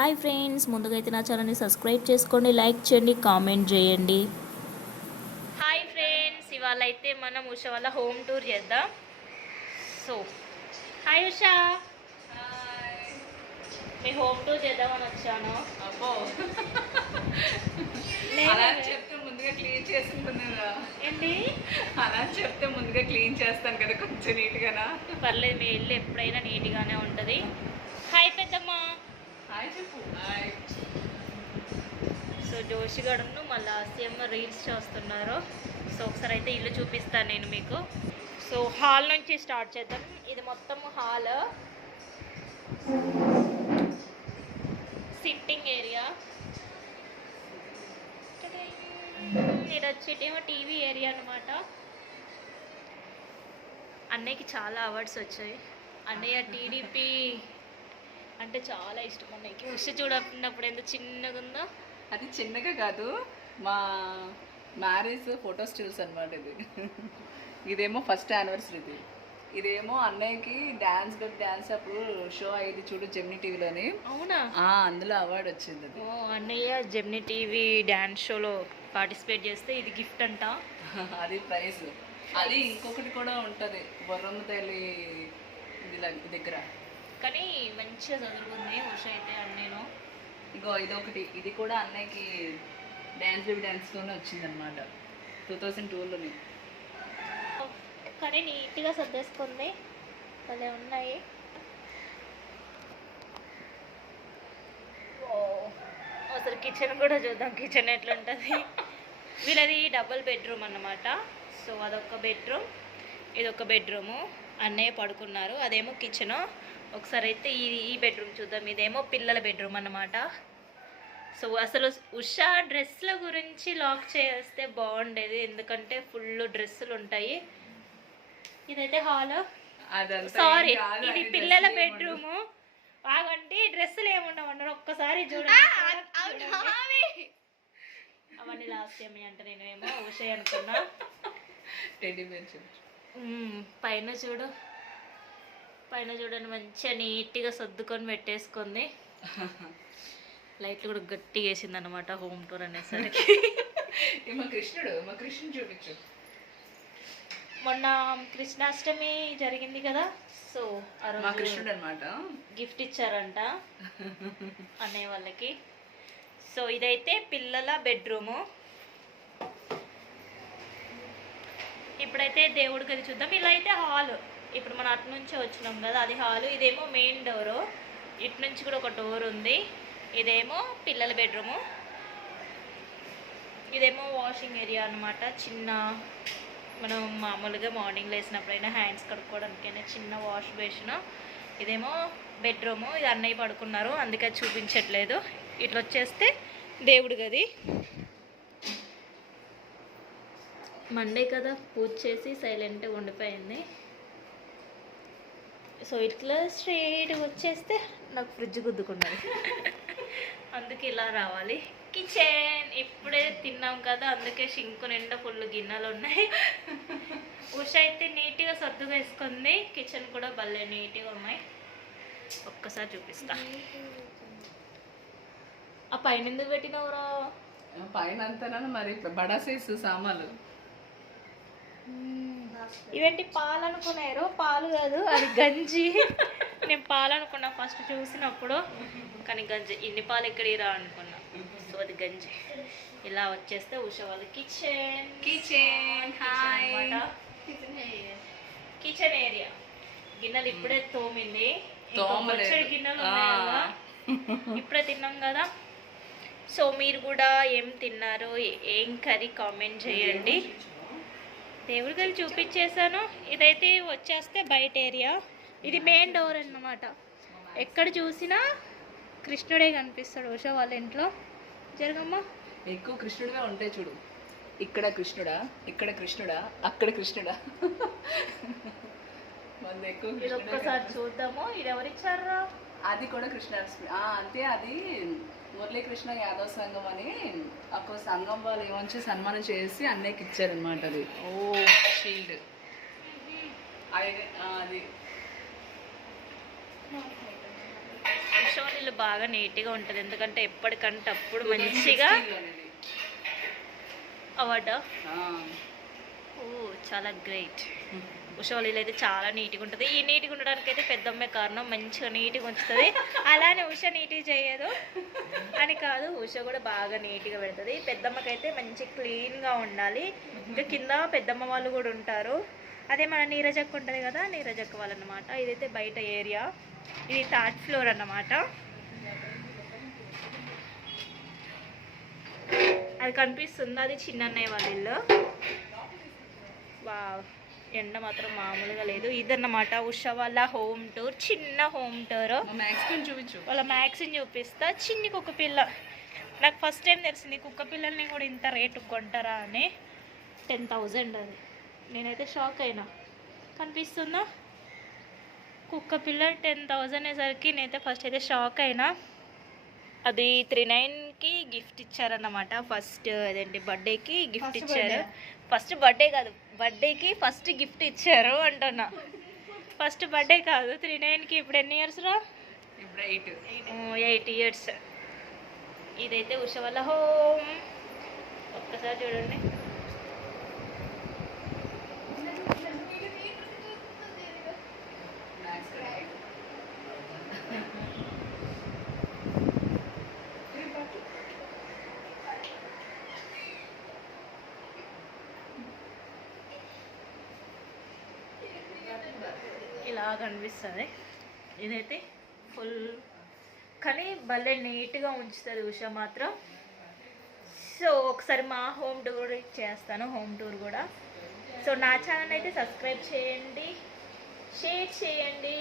Hi friends, ముందుగా అయితే నా ఛానల్ని సబ్స్క్రైబ్ చేసుకోండి, లైక్ చేయండి, కామెంట్ చేయండి. హాయ్ ఫ్రెండ్స్, ఇవాళ అయితే మనం ఉషా వాళ్ళ హోమ్ టూర్ చేద్దాం. సో హాయ్ ఉషా, మీ హోమ్ టూర్ చేద్దామని వచ్చాను. అబ్బో అలా చెప్తే ముందుగా క్లీన్ చేసుకుంటున్నా. ఏంటి అలా చెప్తే ముందుగా క్లీన్ చేస్తాను కదా కొంచెం నీట్గానా. పర్లేదు, మీ ఇల్లు ఎప్పుడైనా నీట్గానే ఉంటుంది. హాయ్ పెద్దమ్మ. హాయ్ చెప్పు. హాయ్. సో జోషిగడను మళ్ళీ ఆసియమ్మ రీల్స్ చేస్తున్నారు. సో ఒకసారి అయితే ఇల్లు చూపిస్తాను నేను మీకు. సో హాల్ నుంచి స్టార్ట్ చేద్దాం. ఇది మొత్తం హాల్, సిట్టింగ్ ఏరియా. ఇది వచ్చేటేమో టీవీ ఏరియా అనమాట. అన్నయ్యకి చాలా అవార్డ్స్ వచ్చాయి. అన్నయ్య టీడీపీ అంటే చాలా ఇష్టం అన్నయ్యకి. ఉష చూడప్పుడు ఎంత చిన్నగా ఉందో. అది చిన్నగా కాదు, మా మ్యారేజ్ ఫోటో స్టిల్స్ అనమాట ఇది. ఇదేమో ఫస్ట్ యానివర్సరీది. ఇదేమో అన్నయ్యకి డ్యాన్స్ అప్పుడు షో అయ్యింది చూడు జెమినీ టీవీలోని. అవునా? అందులో అవార్డు వచ్చింది అది. అన్నయ్య జెమినీ టీవీ డ్యాన్స్ షోలో పార్టిసిపేట్ చేస్తే ఇది గిఫ్ట్ అంట. అది ప్రైజ్. అది ఇంకొకటి కూడా ఉంటుంది బొర్రమ్మ తల్లి దగ్గర. కానీ మంచిగా చదువుకుంది ఉష అయితే. అన్నయ్యను ఇగో ఇదొకటి, ఇది కూడా అన్నయ్యకి డ్యాన్స్లోనే వచ్చిందనమాట 2002లోని. కానీ నీట్గా సర్దేసుకుంది, అదే ఉన్నాయి. అసలు కిచెన్ కూడా చూద్దాం, కిచెన్ ఎట్లుంటుంది. వీళ్ళది డబుల్ బెడ్రూమ్ అన్నమాట. సో అదొక బెడ్రూమ్, ఇదొక బెడ్రూము. అన్నయ్య పడుకున్నారు, అదేమో కిచెను. ఒకసారి అయితే ఈ బెడ్రూమ్ చూద్దాం. ఇదేమో పిల్లల బెడ్రూమ్ అన్నమాట. సో అసలు ఉషా డ్రెస్ల గురించి లాక్ చేస్తే బాగుండేది, ఎందుకంటే ఫుల్ డ్రెస్సులు ఉంటాయి. ఇదైతే హాల్. సారీ, ఇది పిల్లల బెడ్రూము. బాగంటే డ్రెస్సులు ఏముండవు అన్నారు. ఒక్కసారి చూడండి. అవన్నీ లాస్ట్ ఏమి అంటే నేనేమో ఉష అనుకున్నా. పైన చూడండి, మంచిగా నీట్గా సర్దుకొని పెట్టేసుకుంది. లైట్లు కూడా గట్టిగా వేసింది అనమాట హోమ్ టూర్ అనేసరికి. మా కృష్ణుడు చూపించు. మొన్న కృష్ణాష్టమి జరిగింది కదా, సో మా కృష్ణుడు అనమాట గిఫ్ట్ ఇచ్చారంట అన్నయ్య వాళ్ళకి. సో ఇదైతే పిల్లల బెడ్రూము. ఇప్పుడైతే దేవుడి గది చూద్దాం. ఇలా అయితే హాల్. ఇప్పుడు మనం అటు నుంచే వచ్చినాం కదా, అది హాలు. ఇదేమో మెయిన్ డోరు, ఇటు నుంచి కూడా ఒక డోర్ ఉంది. ఇదేమో పిల్లల బెడ్రూము. ఇదేమో వాషింగ్ ఏరియా అనమాట. చిన్న మనం మామూలుగా మార్నింగ్ లేసినప్పుడైనా హ్యాండ్స్ కడుక్కోవడానికైనా చిన్న వాష్ బేసిన్. ఇదేమో బెడ్రూము. ఇది అన్నయ్య పడుకున్నారు, అందుకే చూపించట్లేదు. ఇట్లా వచ్చేస్తే దేవుడి గది. మండే కదా, పూజ చేసి సైలెంట్గా ఉండిపోయింది. సో ఇట్లా స్ట్రైట్గా వచ్చేస్తే నాకు ఫ్రిడ్జ్ గుద్దుకున్నది, అందుకే ఇలా రావాలి. కిచెన్ ఇప్పుడే తిన్నాం కదా, అందుకే షింకు నిండా ఫుల్ గిన్నెలు ఉన్నాయి. ఉష అయితే నీట్గా సర్దు వేసుకుంది. కిచెన్ కూడా భలే నీట్గా ఉన్నాయి. ఒక్కసారి చూపిస్తా. ఆ పైన ఎందుకు పెట్టినవరా? పైన అంతా మరి బడా సైజు సామాన్లు. ఇవేంటి పాలు అనుకున్నారు? పాలు కాదు, అది గంజి. నేను పాలు అనుకున్నా ఫస్ట్ చూసినప్పుడు, కానీ గంజి. ఇన్ని పాలు ఇక్కడ రా అనుకున్నా. సో అది గంజి. ఇలా వచ్చేస్తే ఉష వాళ్ళ కిచెన్ ఏరియా. గిన్నెలు ఇప్పుడే తోమింది. గిన్నెలు ఉన్నాయి కదా, ఇప్పుడే తిన్నాం కదా. సో మీరు కూడా ఏం తిన్నారో, ఏం కర్రీ కామెంట్ చేయండి. దేవుడి గది చూపించేసాను. ఇదైతే వచ్చేస్తే బయట ఏరియా. ఇది మెయిన్ డోర్ అన్నమాట. ఎక్కడ చూసినా కృష్ణుడే కనిపిస్తాడు ఉష వాళ్ళ ఇంట్లో. జరగమ్మా, ఎక్కువ కృష్ణుడిగా ఉంటాయి చూడు. ఇక్కడ కృష్ణుడా, ఇక్కడ కృష్ణుడా, అక్కడ కృష్ణుడా. ఇది ఒక్కసారి చూద్దాము. ఇది ఎవరిచ్చారా? అది కూడా కృష్ణాష్టమి అంతే. అది మురళీకృష్ణ యాదవ్ సంఘం అని ఒక సంఘం వాళ్ళు ఏమంచి సన్మానం చేసి అన్నయ్యకి ఇచ్చారనమాట. అది షీల్డ్. అది ఉషా వాళ్ళ ఇల్లు బాగా నీట్గా ఉంటుంది, ఎందుకంటే ఎప్పటికంటే అప్పుడు మంచిగా అవార్డా. ఓ చాలా గ్రేట్. ఉషా వాళ్ళ ఇల్లు అయితే చాలా నీట్గా ఉంటుంది. ఈ నీట్గా ఉండడానికి అయితే పెద్దమ్మే కారణం, మంచిగా నీట్గా ఉంచుతుంది. అలానే ఉష నీట్గా చేయదు అని కాదు, ఉష కూడా బాగా నీట్గా పెడుతుంది. పెద్దమ్మకైతే మంచి క్లీన్గా ఉండాలి. ఇంకా కింద పెద్దమ్మ వాళ్ళు కూడా ఉంటారు. అదే మన నీరజక్క ఉంటుంది కదా, నీరజక్క వాళ్ళు అన్నమాట. ఇదైతే బయట ఏరియా, ఇది 3rd ఫ్లోర్ అన్నమాట. అది కనిపిస్తుంది, అది చిన్నన్నయ్య వాళ్ళ ఇల్లు. వా ఎండ మాత్రం మామూలుగా లేదు. ఇదన్నమాట ఉషా వాళ్ళ హోమ్ టూర్, చిన్న హోమ్ టూర్. చూపించు. వాళ్ళ మ్యాక్సిన్ చూపిస్తా. చిన్ని కుక్క పిల్ల, నాకు ఫస్ట్ టైం తెలిసింది కుక్క పిల్లల్ని కూడా ఇంత రేటు కొంటారా అని. 10,000 అది. నేనైతే షాక్ అయినా. కనిపిస్తుందా కుక్క పిల్ల 10,000 అనేసరికి నేనైతే ఫస్ట్ అయితే షాక్ అయినా. అది 39కి గిఫ్ట్ ఇచ్చారన్నమాట. ఫస్ట్ అదేంటి బర్త్డేకి గిఫ్ట్ ఇచ్చారు. ఫస్ట్ బర్త్డే కాదు, బర్త్డేకి ఫస్ట్ గిఫ్ట్ ఇచ్చారు అంటున్నా. ఫస్ట్ బర్త్డే కాదు, 39కి. ఇప్పుడు ఎన్ని ఇయర్స్ రా? 8 ఇయర్స్. ఇదైతే ఉషా వాళ్ళ హోమ్. ఒక్కసారి చూడండి. ఇలా కనిపిస్తుంది. ఇదైతే ఫుల్ కానీ భలే నీట్గా ఉంచుతుంది ఉషా మాత్రం. సో ఒకసారి మా హోమ్ టూర్ చేస్తాను, హోమ్ టూర్ కూడా. సో నా ఛానల్ అయితే సబ్స్క్రైబ్ చేయండి, షేర్ చేయండి.